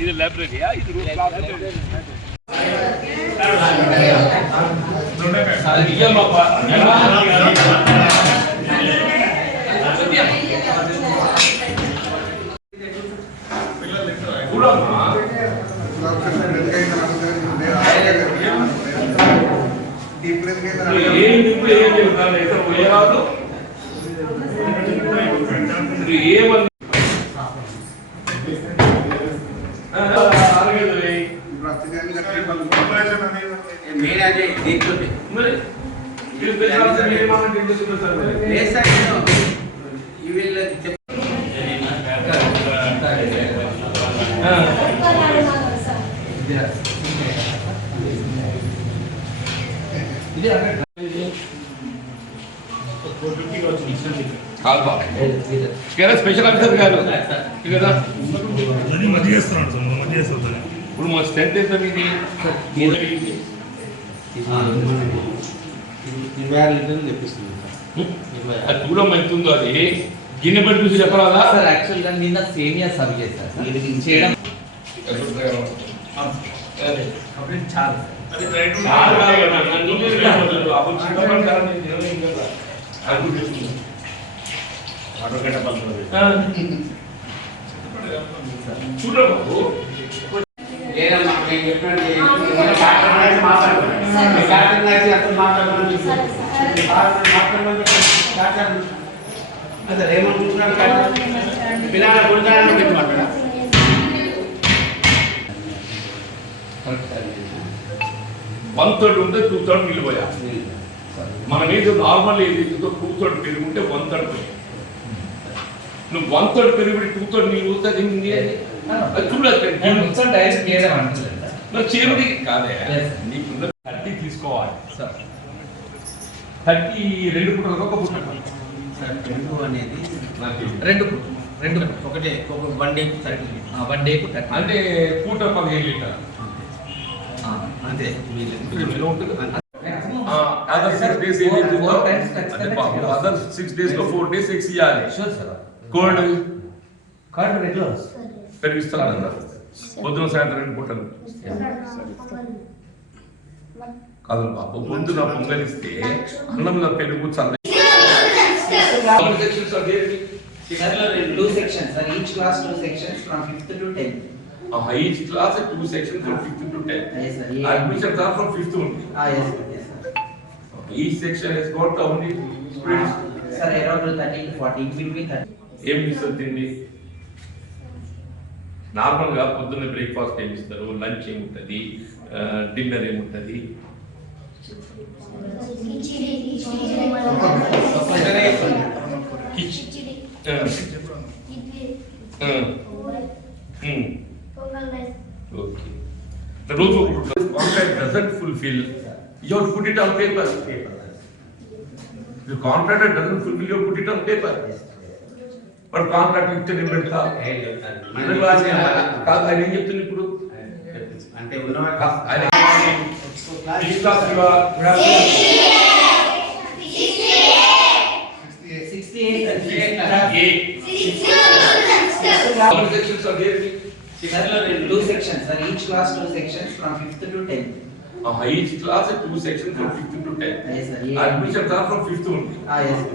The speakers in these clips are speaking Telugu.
ఇది లైబ్రరీయా ఇది రూమ్ క్లాస్ స్పెషల్ ఆఫీసర్ గారు కదా ఇప్పుడు మా స్ట్రెంత్ ఎంత మీది 26 లీటర్లు తెప్పిస్తుంది. అది దూరం ఎంతుందో అది గిన్నె పెట్టి చూసి చెప్పరాదా సార్? యాక్చువల్గా నిన్న సేమియా సర్వ్ చేస్తారు సార్. ఇది చేయడం చూడబాబు వన్ థర్డ్ ఉంటే 2/3 నీళ్ళు పోయా. మనం ఏదో నార్మల్ ఏది 2/3 పెరుగుంటే 1/3 పోయి నువ్వు 1/3 పెరుగుబడి 2/3 నీళ్ళు పోతుంది చూడదు చేరుడి కాదే. నీకు 30 తీసుకోవాలి సార్. 30 2 పుట్టలకు ఒక పుట్ట సార్. 2 అనేది 2 ఒకటే 1 డే 30 1 డే అంటే పూట 15 లీటర్ అంతే. అదర్ 6 days అదర్ 6 days లో 4 days ఎక్స్ ఇవ్వాలి. కోల్డ్ రెగ్యులర్ పెరిగిస్తాను కదా పొద్దున సాయంత్రం 2 పూటలు కాదు బాబు. పొద్దున పొంగలిస్తే అన్నంలో పెరుగు చల్ల. Two sections, sir. Each class 2 sections from 5th to 10th. Each class 2 sections from 5th to 10th. Yes, sir. Admissions are from 5th only. Yes, sir. Yes, sir. Each section has got how many students? Sir, around 30 to 40, between 30. ఏం ఇస్తారు తిండి? నార్మల్గా పొద్దున్న బ్రేక్ఫాస్ట్ ఏమి ఇస్తారు, లంచ్ ఏముంటుంది, డిన్నర్ ఏముంటుంది? రోజు contract doesn't fulfil, you have to put it on paper. The contractor doesn't fulfill, you put it on paper. But contract ఇస్తే నేను పెడతా కాదు. ఆయన ఏం చెప్తుంది ఇప్పుడు అంటే Two sections, sir. Each class 2 sections from 5th to 10th. Each class 2 sections from 5th to 10th. Yes, sir. Admissions are from 5th only. Yes, sir.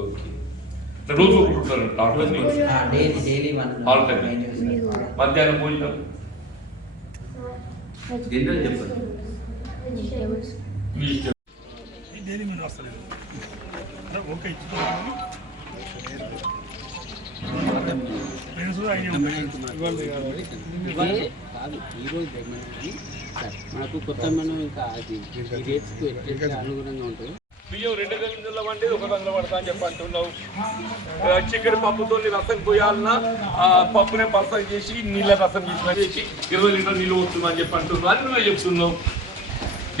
Okay. రోజు కుట్టుతారు డైలీ వన్ మధ్యాహ్నం భోజనం జనరల్ చెప్పండి. డైలీ మన వస్తలేదు ఓకే మనకు కొత్త మనం ఇంకా అది రేట్స్కు అనుగుణంగా ఉంటుంది. బియ్యం 2 గంటల వండి 1 గంటల పడతా అని చెప్పి అంటున్నావు. చికెన్ పప్పుతో రసం పోయాలన్నా పప్పునే పలసం చేసి నీళ్ళ రసం చేసి 20 లీటర్ నీళ్ళు వస్తున్నా అని చెప్పి అంటున్నావు. అని నువ్వే చెప్తున్నావు,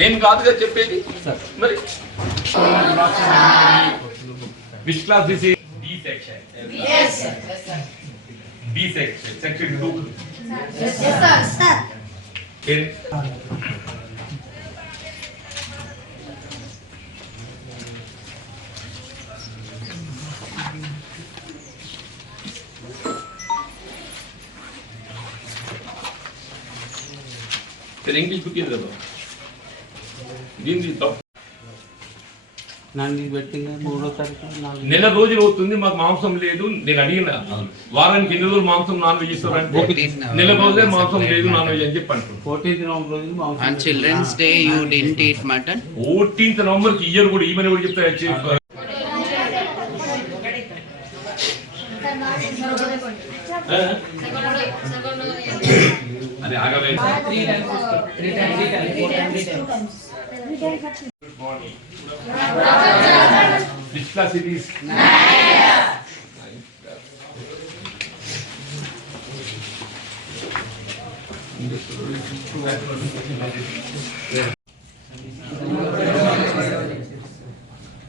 నేను కాదుగా చెప్పేది. మరి which class this? B section. Yes, sir. B section. Section 2. English book ఇది కదా దీనికి నన్ను పెట్టింది 3వ తారీఖు నెల రోజులు అవుతుంది మాకు మాంసం లేదు. నేను అడిగిన వారానికి ఎన్ని రోజులు మాంసం నాన్ వెజ్ ఇస్తారంటే నెల రోజులే మాంసం లేదు నాన్ వెజ్ అని చెప్పి అంటారు. 14th నవంబర్ రోజు On Children's Day, you didn't eat mutton? 14th నవంబర్కి ఇయర్ కూడా ఈమెను కూడా చెప్తారు. అదే ఆగవే. Which class it is?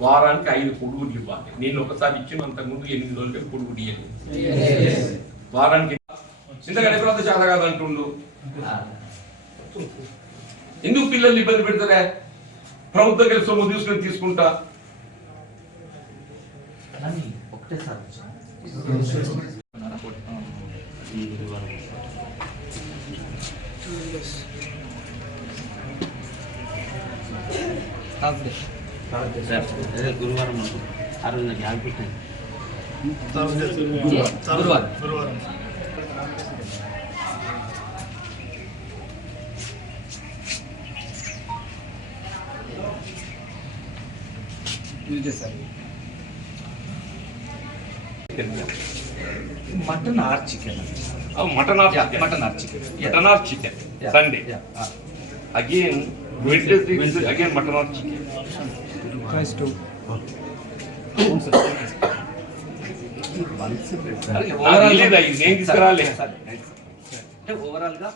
వారానికి 5 కొడుగుడ్లు ఇవ్వాలి. నేను ఒకసారి ఇచ్చిన అంతకుముందు 8 రోజులకి కొడుగుడ్డు ఇవ్వాలి. వారానికి ఇంతగా ఎప్పుడైతే చాలా కాదంటుండు. ఎందుకు పిల్లలు ఇబ్బంది పెడతారా? ప్రభుత్వం దగ్గర సొమ్ము తీసుకొని తీసుకుంటా. గురువారం ఆ రోజు నాకు యాడ్ పెట్టాను. గురువారం mutton or chicken mutton or chicken Sunday again Wednesday again mutton or chicken నేను తీసుకురాలే ఓవరాల్ గా